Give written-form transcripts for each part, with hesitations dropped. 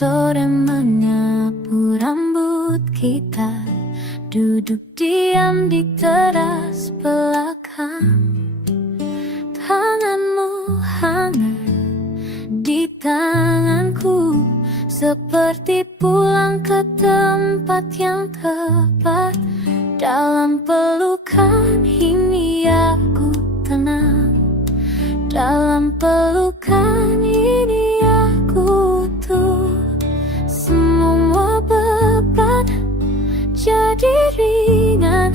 sore menyapu rambut kita, duduk diam di teras belakang. Tanganmu hangat di tanganku, seperti pulang ke tempat yang tepat. Dalam pelukan ini aku tenang, dalam pelukan ini aku utuh. Semua beban jadi ringan,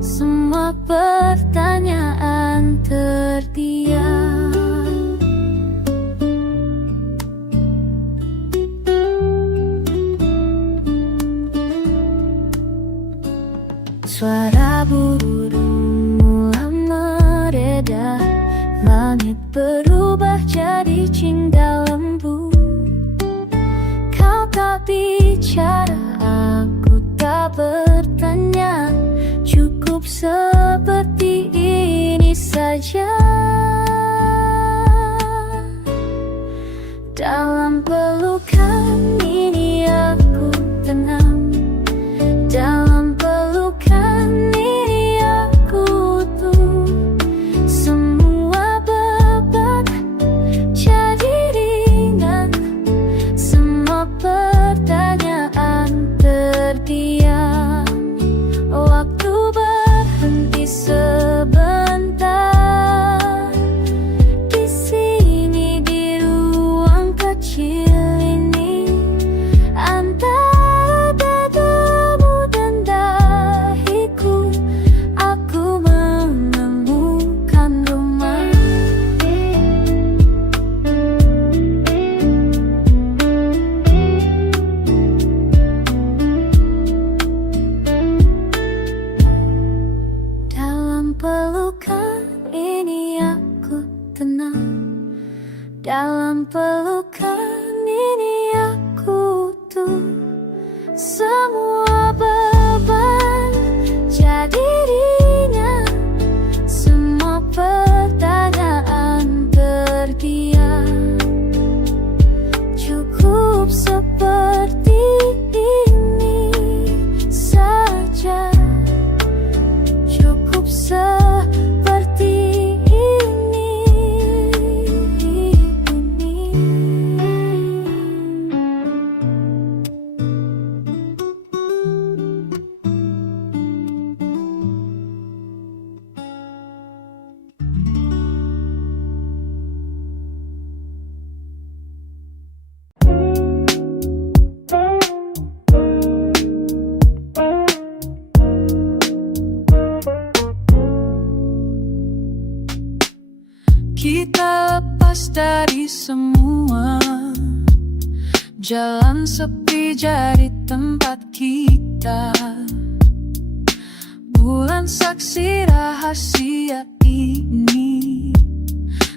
semua pertanyaan terdiam. Suara burung mulai mereda, langit berubah jadi jingga lembu. Kau tak bicara, aku tak bertanya, cukup seperti ini saja. Dalam pelukan ini aku tenang, dalam pelukan ini aku utuh. Semua beban jadi ringan, semua pertanyaan terdiam. Waktu berhenti sebentar di sini, di ruang kecil ini, antara dadamu dan dahiku, aku menemukan rumah. Dalam pelukan ini aku tenang, dalam pelukan ini aku utuh. Semua beban jadi ringan, semua pertanyaan terdiam. Cukup seperti ini saja, cukup seperti ini. Kita lepas dari semua, jalan sepi jadi tempat kita. Bulan saksi rahasia ini,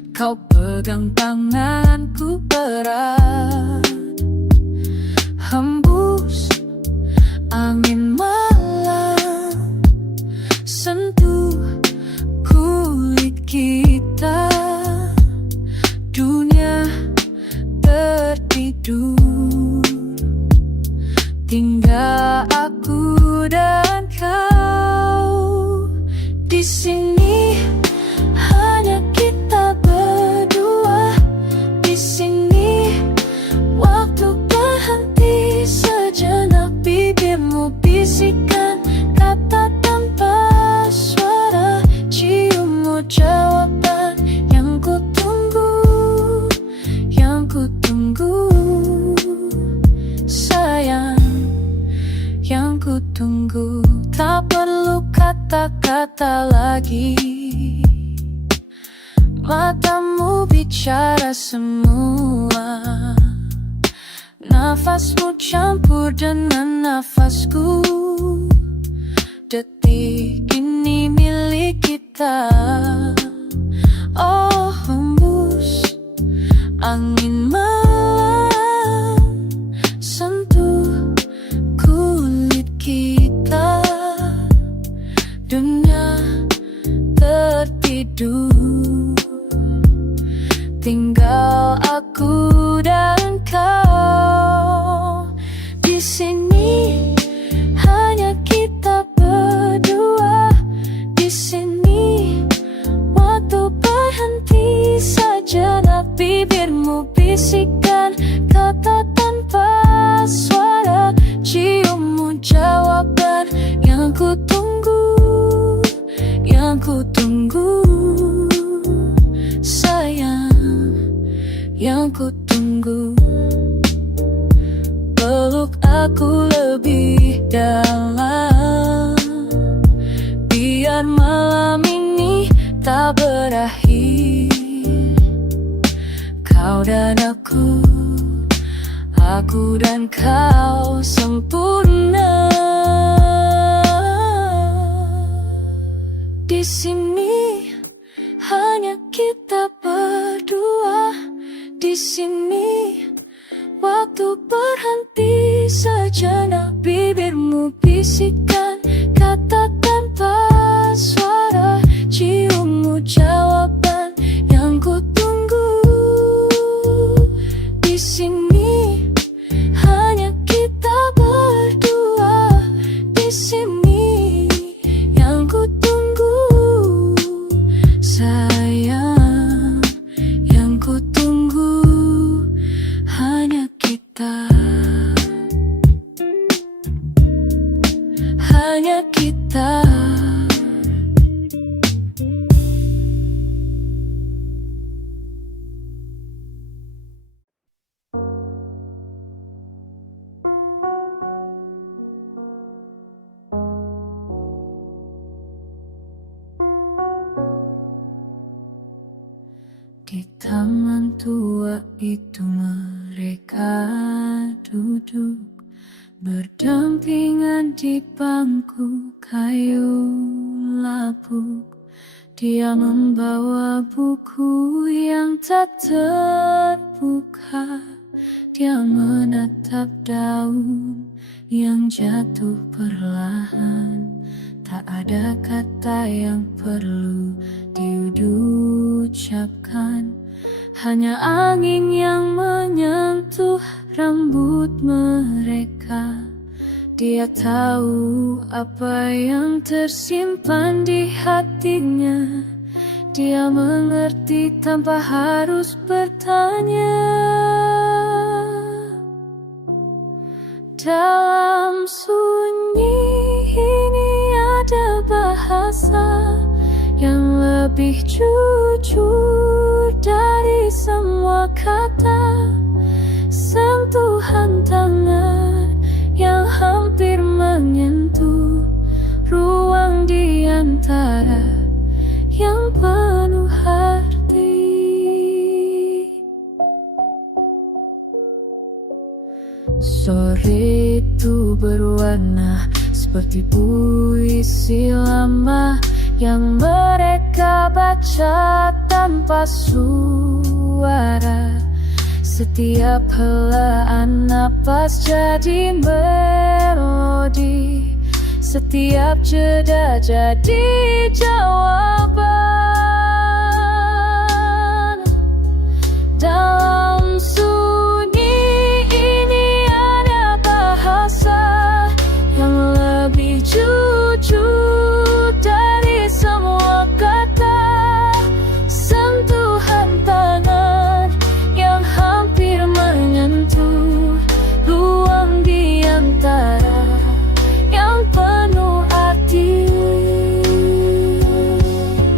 kau pegang tanganku erat. Hembus angin malam, sentuh kulit kita. Dunia tertidur, tinggal aku dan kau. Di sini hanya kita berdua, di sini waktu berhenti sejenak. Bibirmu bisikkan kata tanpa suara, ciummu jawaban yang ku tunggu, yang ku tunggu. Sayang, yang ku tunggu. Tak perlu kata-kata lagi, matamu bicara semua. Nafasmu campur dengan nafasku, detik ini milik kita. Oh, hembus angin malam, sentuh kulit kita. Dunia tertidur, tinggal aku dan kau. jawaban yang ku tunggu, yang ku tunggu. Sayang, yang ku tunggu. Peluk aku lebih dalam, biar malam ini tak berakhir. Kau dan aku dan kau sempurna. Di sini hanya kita berdua. Di sini waktu berhenti sejenak. Bibirmu bisikan kata tanpa suara, ciummu jawaban yang ku tunggu. Di sini hanya kita berdua. Di sini yang ku tunggu. Sayang, yang ku tunggu hanya kita. Hanya kita. Di taman tua itu mereka duduk berdampingan di bangku kayu lapuk. Dia membawa buku yang tak terbuka. Dia menatap daun yang jatuh perlahan. Tak ada kata yang perlu diucapkan, hanya angin yang menyentuh rambut mereka. Dia tahu apa yang tersimpan di hatinya. Dia mengerti tanpa harus bertanya. Dalam sunyi ini ada bahasa yang lebih jujur dari semua kata. Sentuhan tangan yang hampir menyentuh ruang di antara yang penuh arti. Sore itu berwarna seperti puisi lama yang mereka baca tanpa suara. Setiap helaan napas jadi melodi. Setiap jeda jadi jawaban. Dalam sunyi ini ada bahasa yang lebih jujur dari semua kata. Sentuhan tangan yang hampir menyentuh ruang di antara yang penuh arti.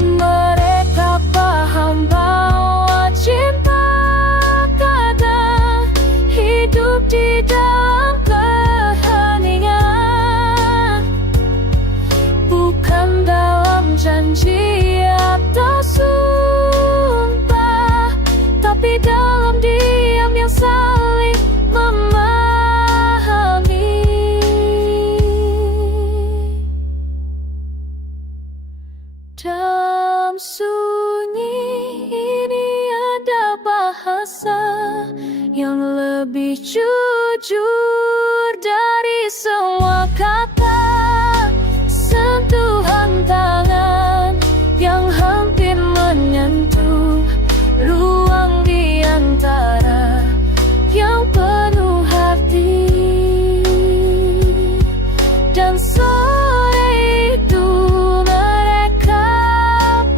Mereka paham bahwa cinta kadang hidup di dalam keheningan, bukan dalam janji atau sumpah, tapi dalam diam yang saling memahami. Dalam sunyi ini ada bahasa yang lebih jujur dari semua kata. Sentuhan tangan yang hampir menyentuh ruang di antara yang penuh arti. Dan sore itu mereka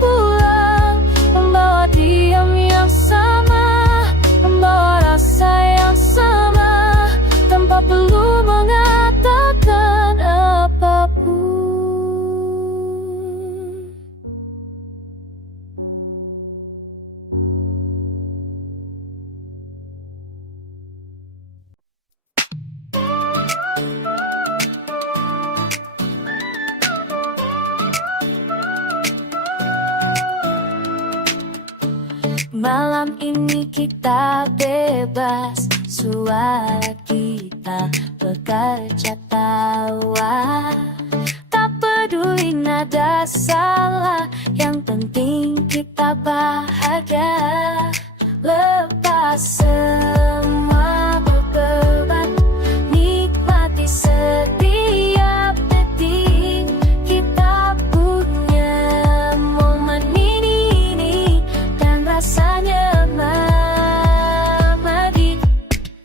pulang, membawa diam yang sama, membawa rasa yang sama. malam ini kita bebas, suara kita bekerja tawa. Tak peduli nada salah, yang penting kita bahagia. Lepas semua beban, nikmati setiap detik. Kita punya momen ini dan rasanya mengabadi.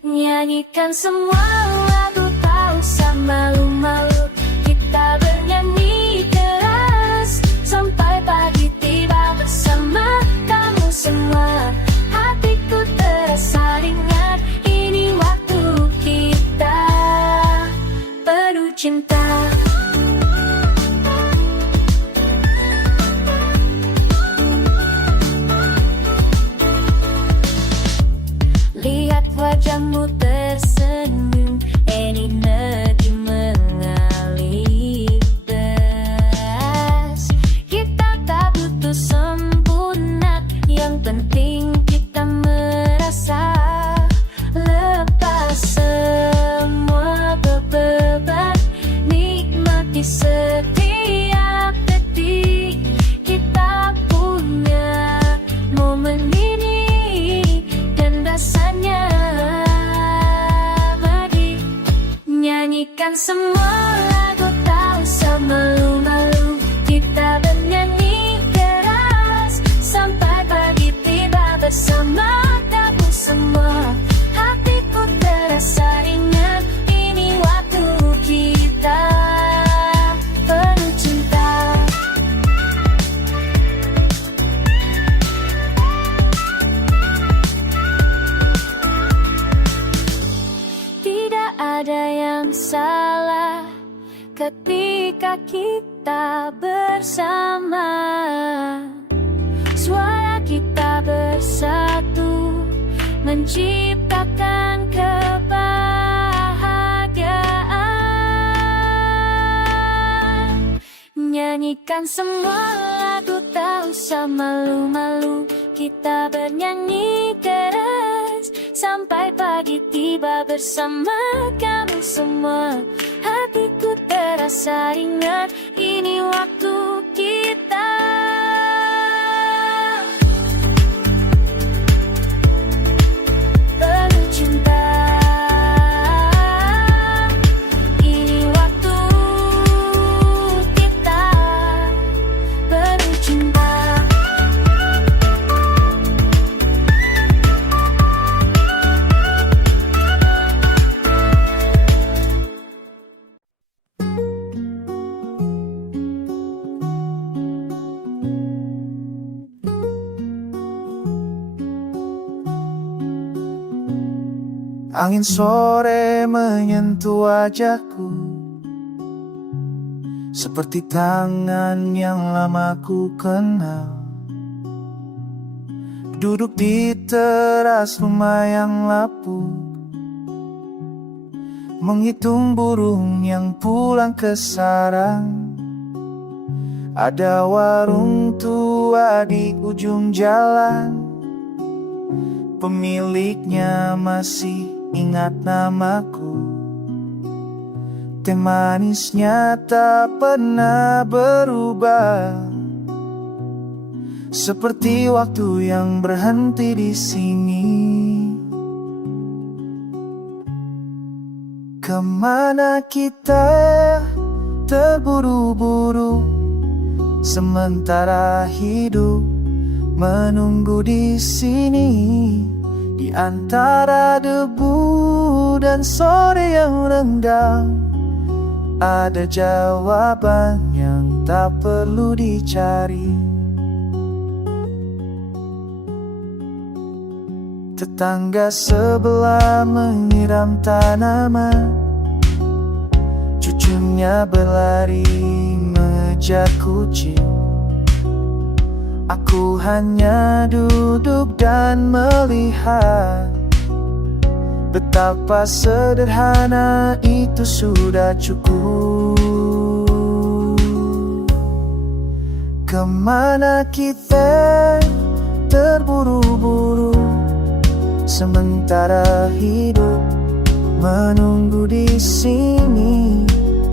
Nyanyikan semua lagu, tak usah malu-malu. Kita bernyanyi keras sampai pagi tiba bersama kamu semua. Hatiku terasa ringan, ini waktu kita penuh cinta. Lihat wajahmu tersenyum, energi mengalir deras. Kita tak butuh sempurna, yang penting kita merasa. Lepas semua beban, nikmati setiap detik. Kita punya momen ini dan rasanya abadi. Nyanyikan semua lagu, tak usah malu-malu. Kita bernyanyi keras sampai pagi tiba bersama kamu semua. Hatiku terasa ringan, ini waktu kita penuh cinta. Tidak ada yang salah ketika kita bersama. Suara kita bersatu menciptakan kebahagiaan. Nyanyikan semua lagu, tak usah malu-malu. Kita bernyanyi keras sampai pagi tiba bersama kamu semua. Hatiku terasa ringan, ini waktu kita penuh cinta. Ini waktu kita penuh cinta. Angin sore menyentuh wajahku, seperti tangan yang lama ku kenal. Duduk di teras rumah yang lapuk, menghitung burung yang pulang ke sarang. Ada warung tua di ujung jalan, pemiliknya masih ingat namaku. Teh manisnya tak pernah berubah, seperti waktu yang berhenti di sini. Kemana kita terburu-buru, sementara hidup menunggu di sini. Di antara debu dan sore yang renggang, ada jawaban yang tak perlu dicari. Tetangga sebelah menyiram tanaman, cucunya berlari mengejar kucing. Aku hanya duduk dan melihat, betapa sederhana itu sudah cukup. Kemana kita terburu-buru, sementara hidup menunggu di sini,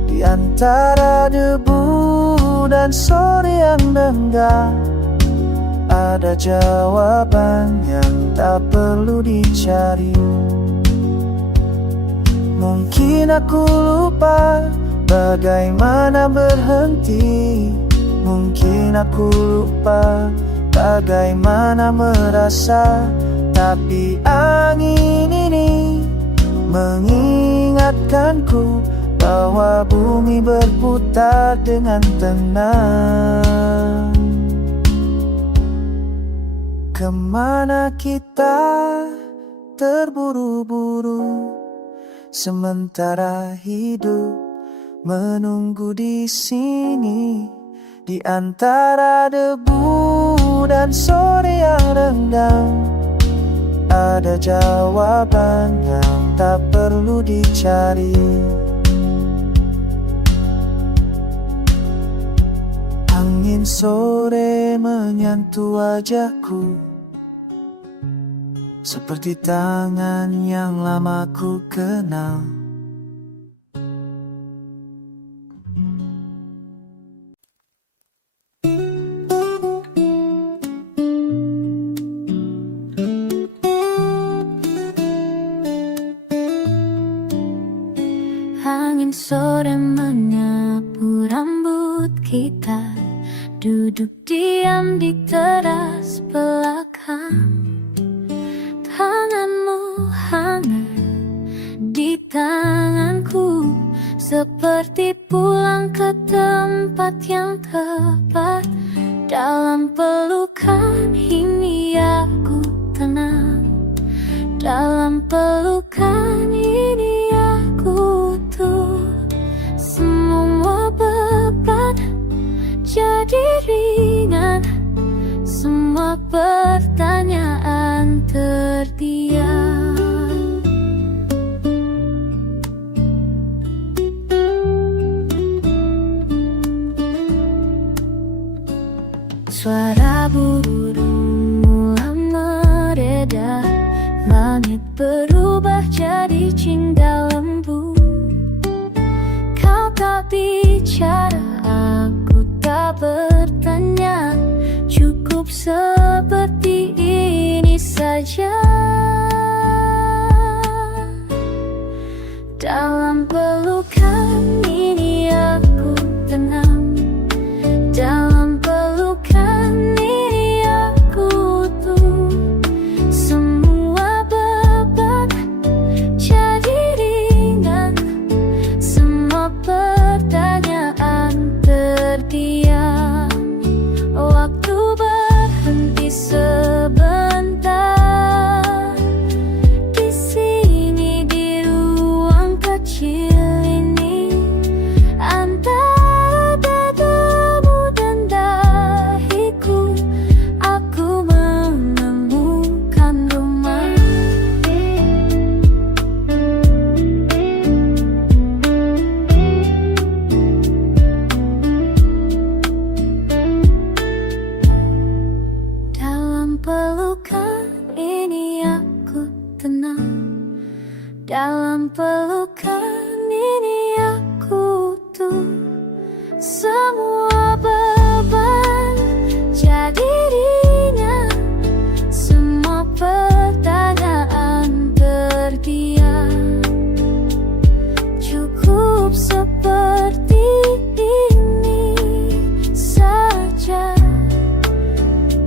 di antara debu dan sore yang renggang. Ada jawaban yang tak perlu dicari. Mungkin aku lupa bagaimana berhenti. Mungkin aku lupa bagaimana merasa. Tapi angin ini mengingatkanku bahwa bumi berputar dengan tenang. Kemana kita terburu-buru, sementara hidup menunggu di sini, di antara debu dan sore yang renggang. Ada jawaban yang tak perlu dicari. Angin sore menyentuh wajahku, seperti tangan yang lama ku kenal. Angin sore menyapu rambut kita, duduk diam di teras belakang. Tanganmu hangat di tanganku, seperti pulang ke tempat yang tepat. Dalam pelukan ini aku tenang. Dalam pelukan ini aku tuh semua beban jadi ringan, semua pertanyaan terdiam. Suara burung mulai mereda, langit berubah jadi cingga lembu. Kau tak bicara, aku tak bertanya, cukup seperti ini saja. Dalam pelukan ini aku tenang. Dalam pelukan ini aku tuh semua beban jadi ringan, semua pertanyaan terdiam. Waktu berhenti sebentar di sini, di ruang kecil ini, antara dadamu dan dahiku, aku menemukan rumah. Dalam pelukan ini aku tenang. Dalam pelukan ini aku tuh semua beban jadi ringan, semua pertanyaan terdiam. Cukup seperti ini saja,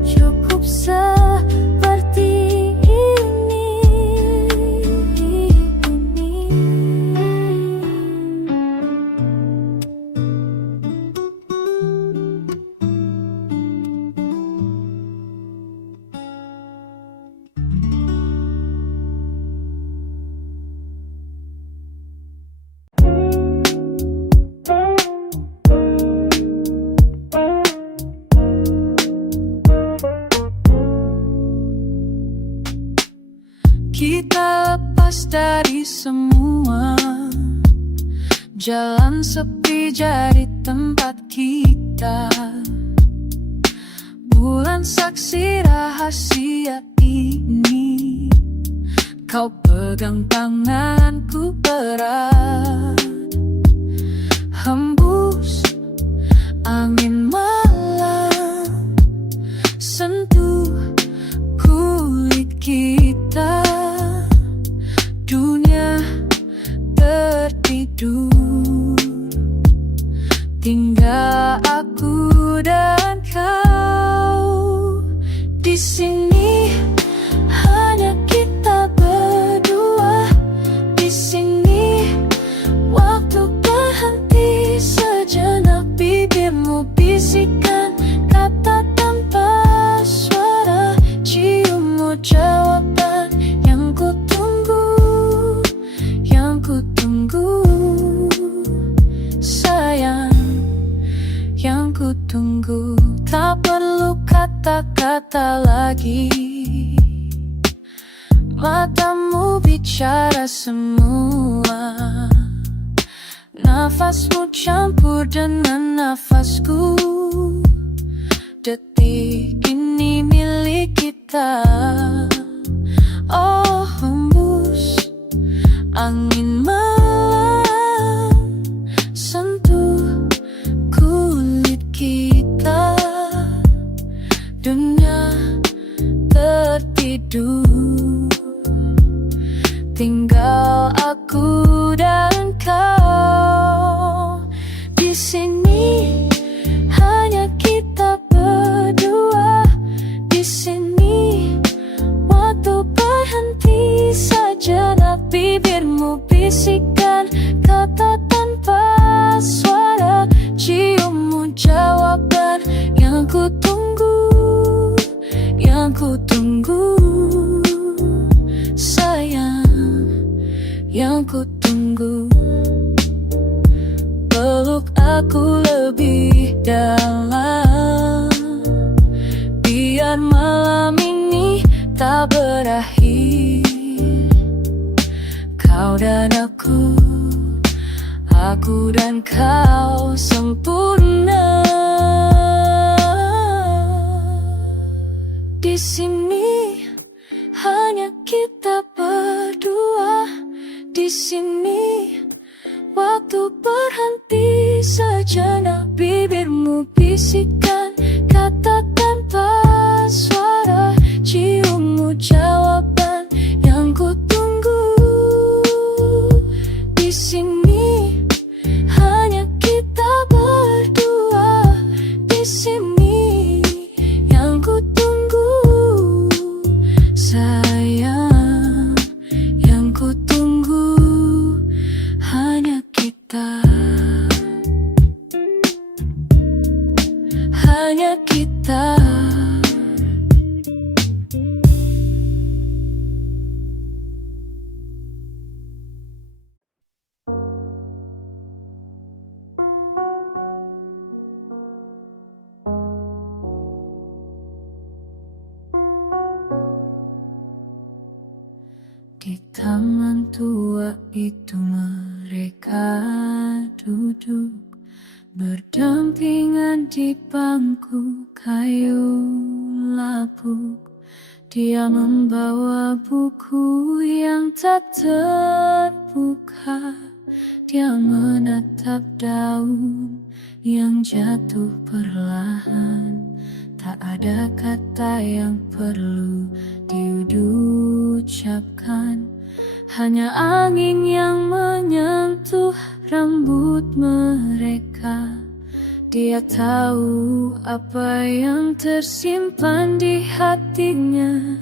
cukup seperti ini. Kita lepas dari semua, jalan sepi jadi tempat kita Bulan saksi rahasia ini, kau pegang tanganku erat. Hembus angin malam, sentuh kulit kita. Dunia tertidur, tinggal aku dan kau. Di sini hanya kita berdua. Di sini waktu berhenti sejenak. Bibirmu bisikan kata tanpa suara. Ciummu jawaban yang ku tunggu, yang ku tunggu. Sayang, yang ku tunggu. Tak perlu kata-kata lagi, matamu bicara semua. Nafasmu campur dengan nafasku. Detik ini milik kita. Oh, hembus angin malam, sentuh kulit kita. Dunia tertidur, tinggal aku dan kau. Di sini hanya kita berdua. Di sini waktu berhenti sejenak. Bibirmu bisikan kata tanpa suara. Ciummu jawaban yang ku tunggu, yang ku tunggu. Sayang, yang ku tunggu. Peluk aku lebih dalam, biar malam ini tak berakhir. Kau dan aku dan kau sempurna. Di sini hanya kita berdua. Di sini waktu berhenti sejenak. Bibirmu bisikan kata tanpa suara. Ciummu jawaban yang ku tunggu. Di sini hanya kita berdua. Di sini yang ku tunggu. Sayang, yang ku tunggu hanya kita. Hanya kita. Di taman tua itu mereka duduk berdampingan di bangku kayu lapuk. Dia membawa buku yang tak terbuka. Dia menatap daun yang jatuh perlahan. Tak ada kata yang perlu diucapkan, hanya angin yang menyentuh rambut mereka. Dia tahu apa yang tersimpan di hatinya.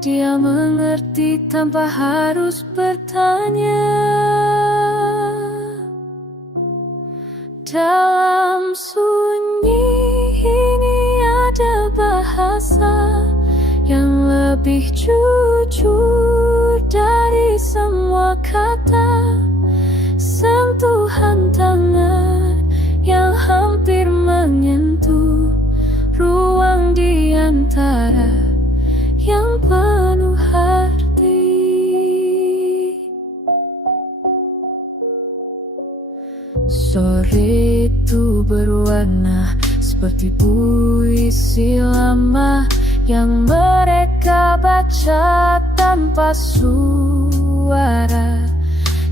Dia mengerti tanpa harus bertanya. Dalam sunyi ini ada bahasa yang lebih jujur dari semua kata. Sentuhan tangan yang hampir menyentuh ruang di antara yang penuh arti. Sore itu berwarna seperti puisi lama yang mereka baca tanpa suara.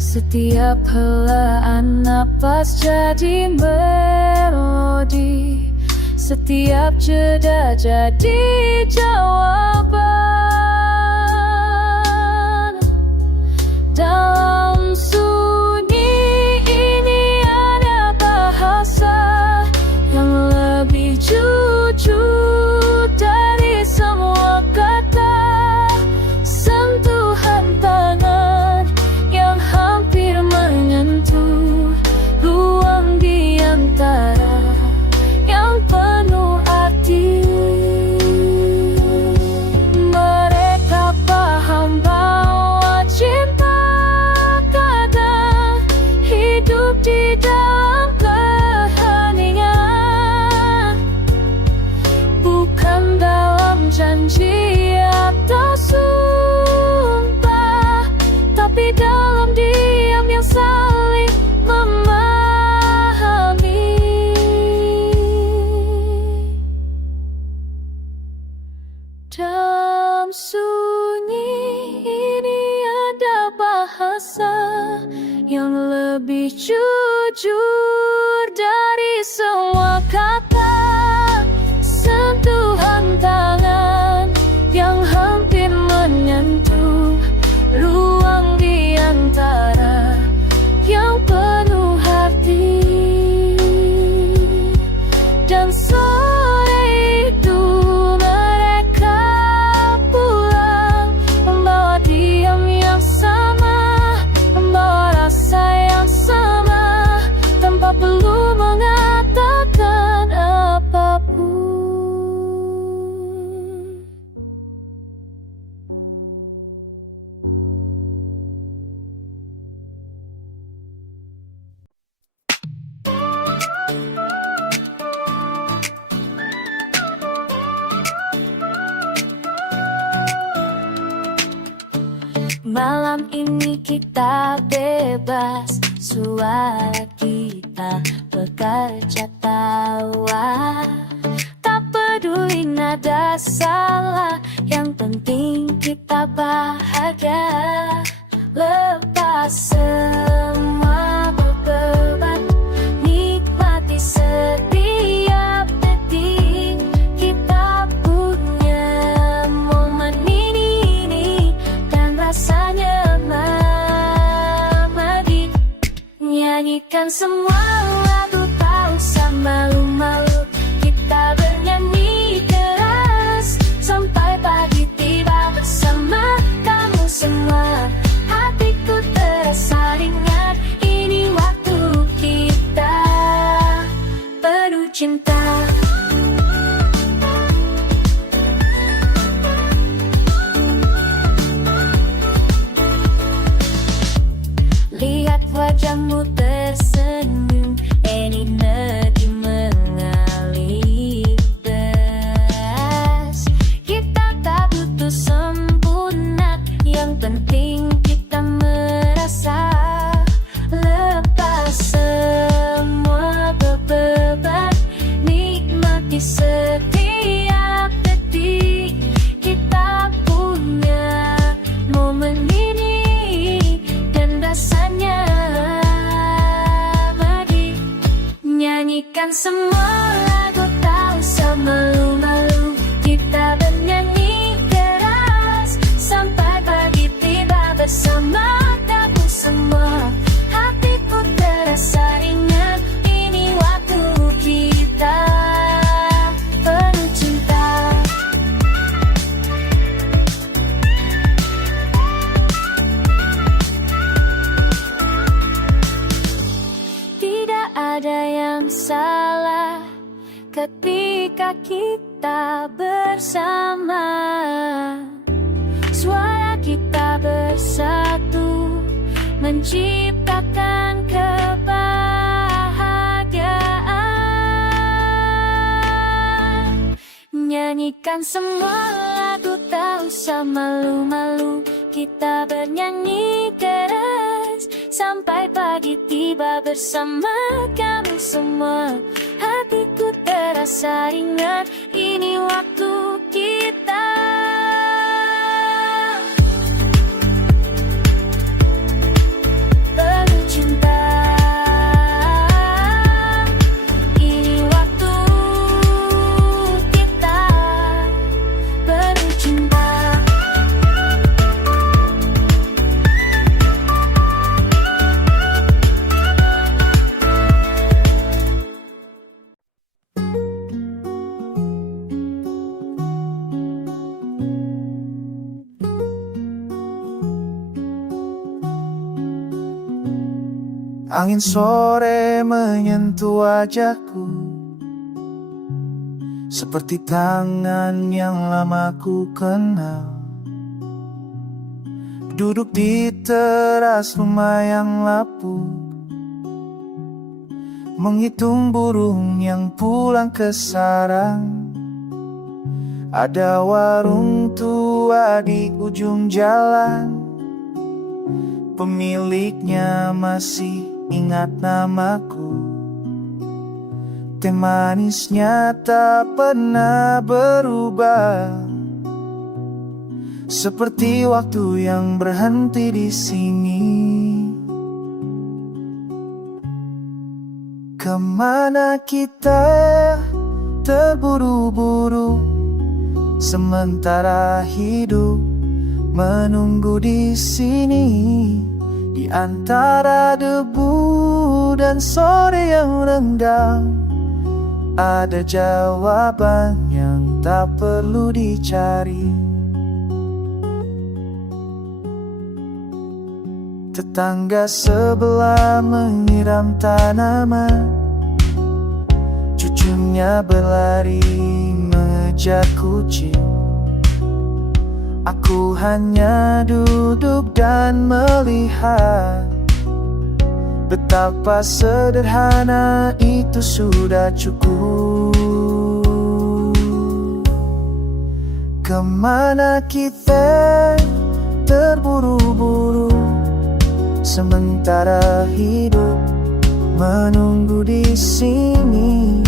Setiap helaan napas jadi melodi, setiap jeda jadi jawaban. Dalam sunyi ini ada bahasa yang lebih jujur dari semua kata. Sentuhan tangan yang hampir menyentuh ruang di antara yang penuh arti. Mereka paham bahwa cinta kadang hidup di dalam keheningan, bukan dalam janji atau sumpah, tapi dalam diam yang saling memahami. Dalam sunyi ini ada bahasa yang lebih jujur dari semua kata. Sentuhan tangan yang hampir menyentuh ruang di antara yang penuh hati. Dan sore itu mereka pulang, membawa diam yang sama, membawa rasa yang sama, tanpa perlu mengatakan apapun. Malam ini kita bebas, suara kita bekerja tawa. Tak peduli nada salah, yang penting kita bahagia. Lepas semua beban, nikmati setiap detik. Kita punya momen ini dan rasanya mati. Nyanyikan semua lagu, tak usah malu-malu. Kita bernyanyi keras sampai pagi tiba bersama kamu semua. Hatiku terasa ringan, ini waktu kita penuh cinta. Lihat wajahmu tersenyum, energi mengalir deras. Kita tak butuh sempurna, yang penting kita merasa. Lepas semua beban, nikmati setiap detik. Kita punya momen ini dan rasanya mati. Nyanyikan semua lagu, tak usah malu-malu. Kita bernyanyi keras sampai pagi tiba bersama kamu semua. Hatiku terasa ringan, ini waktu kita penuh cinta. Tidak ada yang salah ketika kita bersama. Suara kita bersatu menciptakan kebahagiaan. Nyanyikan semua lagu, tak usah malu-malu. Kita bernyanyi keras sampai pagi tiba bersama kamu semua. Hatiku terasa ringan. Ini waktu kita penuh cinta. Ini waktu kita penuh cinta. Angin sore menyentuh wajahku, seperti tangan yang lama ku kenal. Duduk di teras rumah yang lapuk, menghitung burung yang pulang ke sarang. Ada warung tua di ujung jalan, pemiliknya masih ingat namaku. Teh manisnya tak pernah berubah, seperti waktu yang berhenti di sini. Kemana kita terburu-buru, sementara hidup menunggu di sini. Di antara debu dan sore yang renggang, ada jawaban yang tak perlu dicari. Tetangga sebelah menyiram tanaman, cucunya berlari mengejar kucing. Aku hanya duduk dan melihat betapa sederhana itu sudah cukup. Kemana kita terburu-buru, sementara hidup menunggu di sini.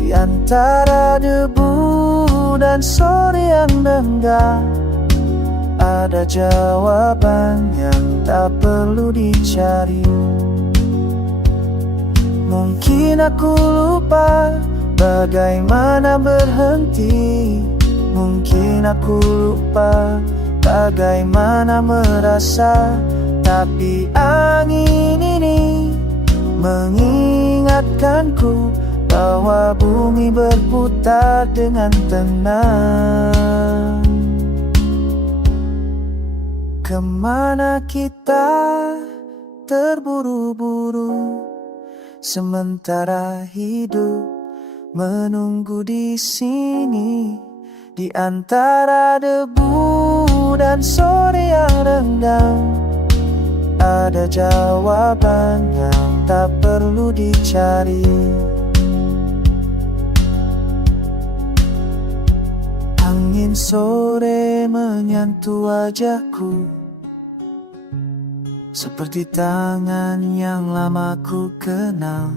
Di antara debu dan sore yang renggang, ada jawaban yang tak perlu dicari. Mungkin aku lupa bagaimana berhenti. Mungkin aku lupa bagaimana merasa. Tapi angin ini mengingatkanku bahwa bumi berputar dengan tenang. Kemana kita terburu-buru, sementara hidup menunggu di sini. Di antara debu dan sore yang renggang, ada jawaban yang tak perlu dicari. Angin sore menyentuh wajahku, seperti tangan yang lama ku kenal.